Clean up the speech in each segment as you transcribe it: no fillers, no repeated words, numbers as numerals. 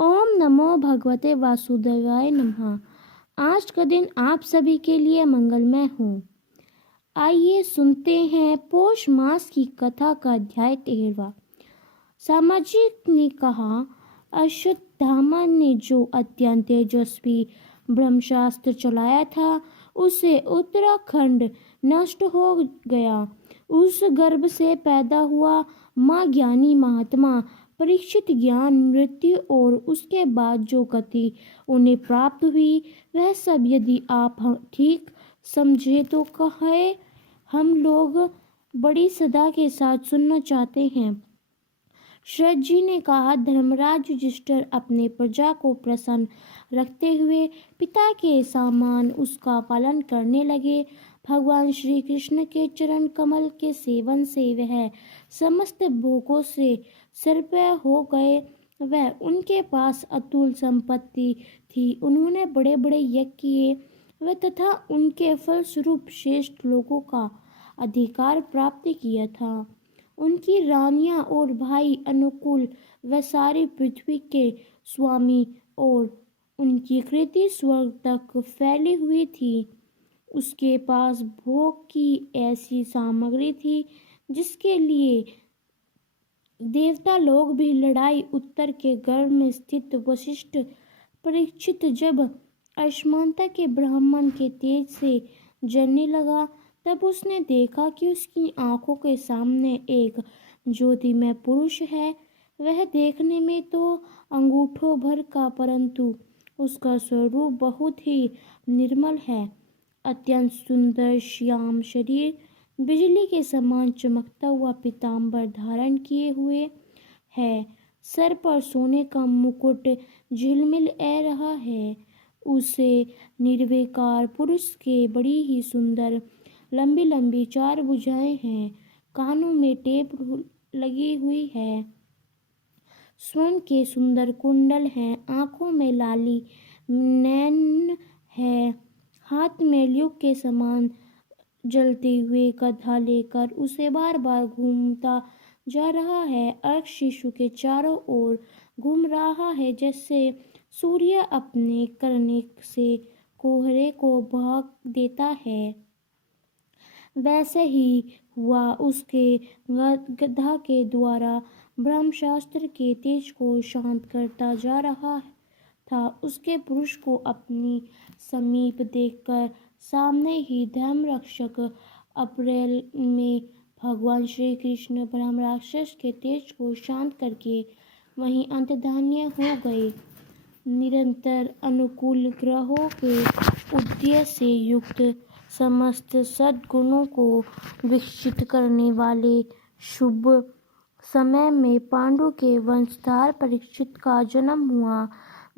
ओम नमो भगवते वासुदेवाय नमः। आज का दिन आप सभी के लिए मंगलमय हो। आइए सुनते हैं पौष मास की कथा का अध्याय 13वां। सामाजिक ने कहा, अश्वत्थामा ने जो अत्यंत तेजस्वी ब्रह्मास्त्र चलाया था उससे उत्तराखंड नष्ट हो गया। उस गर्भ से पैदा हुआ माँ ज्ञानी महात्मा परीक्षित ज्ञान मृत्यु और उसके बाद जो गति उन्हें प्राप्त हुई वह सब यदि आप ठीक समझे तो कहे हम लोग बड़ी सदा के साथ सुनना चाहते हैं। शरद जी ने कहा, धर्मराज युधिष्ठिर अपने प्रजा को प्रसन्न रखते हुए पिता के समान उसका पालन करने लगे। भगवान श्री कृष्ण के चरण कमल के सेवन से वह समस्त भोगों से सर्वय हो गए। वह उनके पास अतुल संपत्ति थी। उन्होंने बड़े बड़े यज्ञ किए व तथा उनके फलस्वरूप श्रेष्ठ लोगों का अधिकार प्राप्त किया था। उनकी रानियां और भाई अनुकूल व सारी पृथ्वी के स्वामी और उनकी कृति स्वर्ग तक फैली हुई थी। उसके पास भोग की ऐसी सामग्री थी जिसके लिए देवता लोग भी लड़ाई। उत्तर के गर्भ में स्थित वशिष्ठ परीक्षित जब अश्मांता के ब्राह्मण के तेज से जलने लगा तब उसने देखा कि उसकी आंखों के सामने एक ज्योतिमय पुरुष है। वह देखने में तो अंगूठों भर का परंतु उसका स्वरूप बहुत ही निर्मल है। अत्यंत सुंदर श्याम शरीर, बिजली के समान चमकता हुआ पीतांबर धारण किए हुए है। सर पर सोने का मुकुट झिलमिल रहा है। उसे निर्विकार पुरुष के बड़ी ही सुंदर लंबी लंबी 4 भुजाएं हैं। कानों में टेप लगी हुई है। स्वर्ण के सुंदर कुंडल हैं। आंखों में लाली नैन है। हाथ में ल्यूक के समान जलते हुए गधा लेकर उसे बार बार घूमता जा रहा है। अर्क शिशु के चारों ओर घूम रहा है जैसे सूर्य अपने करने से कोहरे को भाग देता है। वैसे ही हुआ उसके गधा के द्वारा ब्रह्मास्त्र के तेज को शांत करता जा रहा था। उसके पुरुष को अपनी समीप देखकर सामने ही धर्मरक्षक अप्रैल में भगवान श्री कृष्ण ब्रह्मराक्षस के तेज को शांत करके वहीं अंतर्धान्य हो गए। निरंतर अनुकूल ग्रहों के उदय से युक्त समस्त सद्गुणों को विकसित करने वाले शुभ समय में पांडु के वंशधार परीक्षित का जन्म हुआ।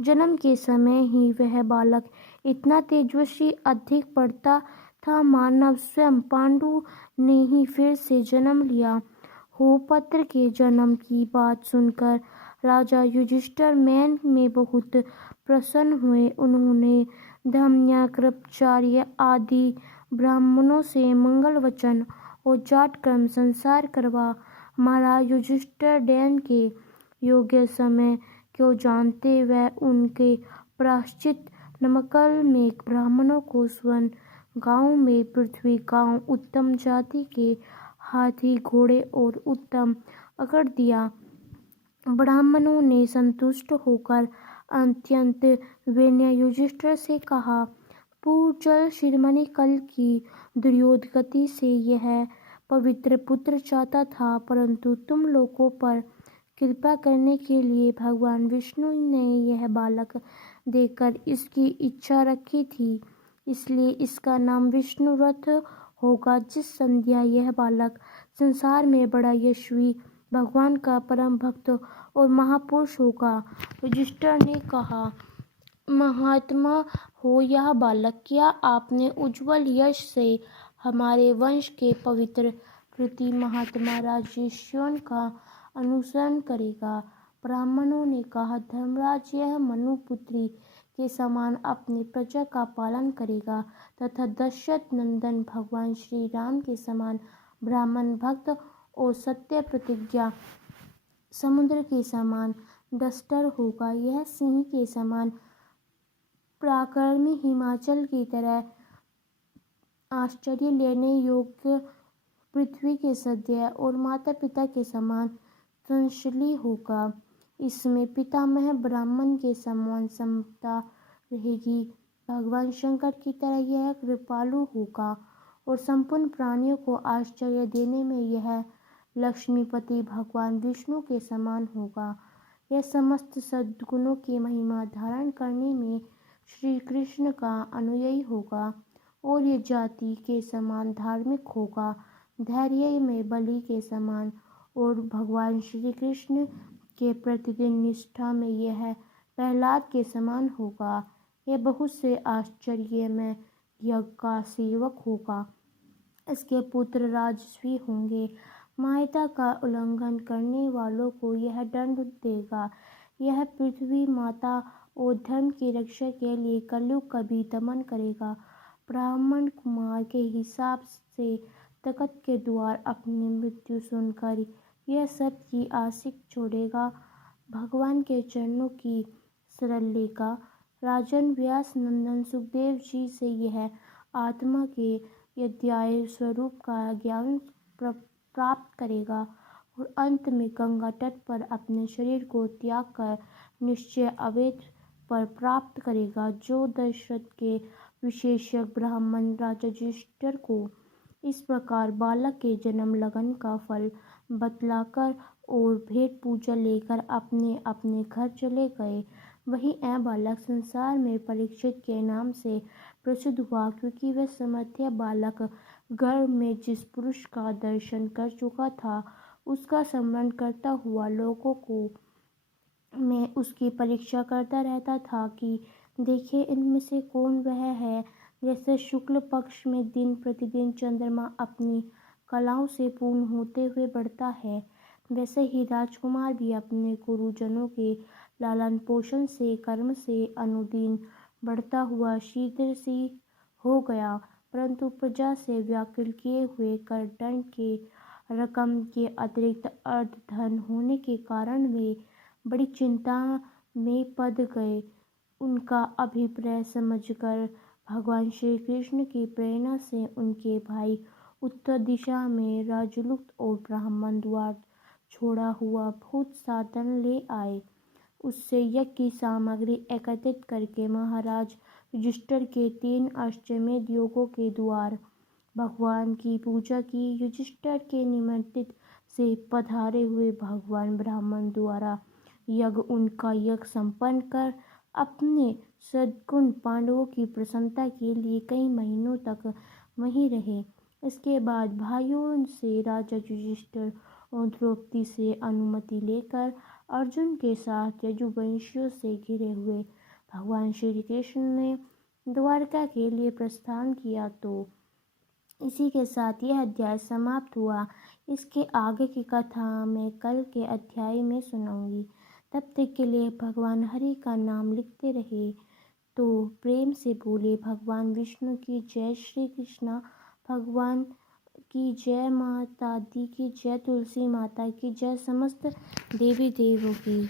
जन्म के समय ही वह बालक इतना तेजस्वी अधिक पड़ता था मानव स्वयं पांडु ने ही फिर से जन्म लिया हो। पुत्र के जन्म की बात सुनकर राजा युधिष्ठिर मन में बहुत प्रसन्न हुए। उन्होंने धम्या कृपाचार्य आदि ब्राह्मणों से मंगल वचन और जाट कर्म संसार करवा। महाराज युधिष्ठिर डैन के योग्य समय को जानते वह उनके प्रायश्चित नमक्कल में ब्राह्मणों को स्वर्ण गांव में पृथ्वी गांव उत्तम जाति के हाथी घोड़े और उत्तम अकड़ दिया। ब्राह्मणों ने संतुष्ट होकर अत्यंत विनय युधिष्ठिर से कहा, पूज्य शिरोमणि कल की दुर्योधगति से यह पवित्र पुत्र चाहता था परंतु तुम लोगों पर कृपा करने के लिए भगवान विष्णु ने यह बालक देकर इसकी इच्छा रखी थी, इसलिए इसका नाम विष्णु रथ होगा। जिस संध्या यह बालक संसार में बड़ा यशस्वी भगवान का परम भक्त और महापुरुष होगा। युधिष्ठिर ने कहा, महात्मा हो यह बालक, क्या आपने उज्ज्वल यश से हमारे वंश के पवित्र प्रति महात्मा राजर्षियों का अनुसरण करेगा। ब्राह्मणों ने कहा, धर्मराज यह मनुपुत्री के समान अपनी प्रजा का पालन करेगा तथा दशरथ नंदन भगवान श्री राम के समान ब्राह्मण भक्त और सत्य प्रतिज्ञा समुद्र के समान डस्टर होगा। यह सिंह के समान पराक्रमी, हिमाचल की तरह आश्चर्य लेने योग्य, पृथ्वी के सदैव और माता पिता के समान संशली होगा। इसमें पितामह ब्राह्मण के समान समता रहेगी। भगवान शंकर की तरह यह कृपालु होगा और संपूर्ण प्राणियों को आश्चर्य देने में यह लक्ष्मीपति भगवान विष्णु के समान होगा। यह समस्त सद्गुणों की महिमा धारण करने में श्री कृष्ण का अनुयायी होगा और ये जाति के समान धार्मिक होगा, धैर्य में बलि के समान, और भगवान श्री कृष्ण के प्रतिदिन निष्ठा में यह प्रहलाद के समान होगा। यह बहुत से आश्चर्य में यज्ञ का सेवक होगा। इसके पुत्र राजस्वी होंगे। मान्यता का उल्लंघन करने वालों को यह दंड देगा। यह पृथ्वी माता और धर्म की रक्षा के लिए कलयुग का भी दमन करेगा। ब्राह्मण कुमार के हिसाब से तख्त के द्वार अपनी मृत्यु सुनकर यह सब की आशिक छोड़ेगा, भगवान के चरणों की शरण लेगा। राजन व्यास नंदन सुखदेव जी से यह आत्मा के अध्याय स्वरूप का ज्ञान प्राप्त करेगा और अंत में गंगा तट पर अपने शरीर को त्याग कर निश्चय अवैध पर प्राप्त करेगा। जो दशरथ के विशेषज्ञ ब्राह्मण राजा युधिष्ठिर को इस प्रकार बालक के जन्म लगन का फल बतलाकर और भेंट पूजा लेकर अपने अपने घर चले गए, वही यह बालक संसार में परीक्षित के नाम से प्रसिद्ध हुआ, क्योंकि वह समर्थ्य बालक गर्भ में जिस पुरुष का दर्शन कर चुका था, उसका स्मरण करता हुआ लोगों को मैं उसकी परीक्षा करता रहता था कि देखिए इनमें से कौन वह है। जैसे शुक्ल पक्ष में दिन प्रतिदिन चंद्रमा अपनी कलाओं से पूर्ण होते हुए बढ़ता है, वैसे ही राजकुमार भी अपने गुरुजनों के लालन पोषण से कर्म से अनुदिन बढ़ता हुआ शीघ्र हो गया। परंतु प्रजा से व्याकुल किए हुए कर दंड के रकम के अतिरिक्त अर्ध धन होने के कारण वे बड़ी चिंता में पड़ गए। उनका अभिप्राय समझकर भगवान श्री कृष्ण की प्रेरणा से उनके भाई उत्तर दिशा में राजलुक्त और ब्राह्मण द्वार छोड़ा हुआ बहुत सा धन ले आए। उससे यज्ञ की सामग्री एकत्रित करके महाराज युधिष्ठिर के 3 अश्वमेध यागों के द्वारा भगवान की पूजा की। युधिष्ठिर के निमंत्रित से पधारे हुए भगवान ब्राह्मण द्वारा उनका यज्ञ संपन्न कर अपने सद्गुण पांडवों की प्रसन्नता के लिए कई महीनों तक वहीं रहे। इसके बाद भाइयों से राजा युधिष्ठिर और द्रौपदी से अनुमति लेकर अर्जुन के साथ यजुवंशियों से घिरे हुए भगवान श्री कृष्ण ने द्वारका के लिए प्रस्थान किया। तो इसी के साथ यह अध्याय समाप्त हुआ। इसके आगे की कथा मैं कल के अध्याय में सुनाऊंगी। तब तक के लिए भगवान हरि का नाम लिखते रहे तो प्रेम से बोले भगवान विष्णु की जय, श्री कृष्णा भगवान की जय, माता दी की जय, तुलसी माता की जय, समस्त देवी देवों की।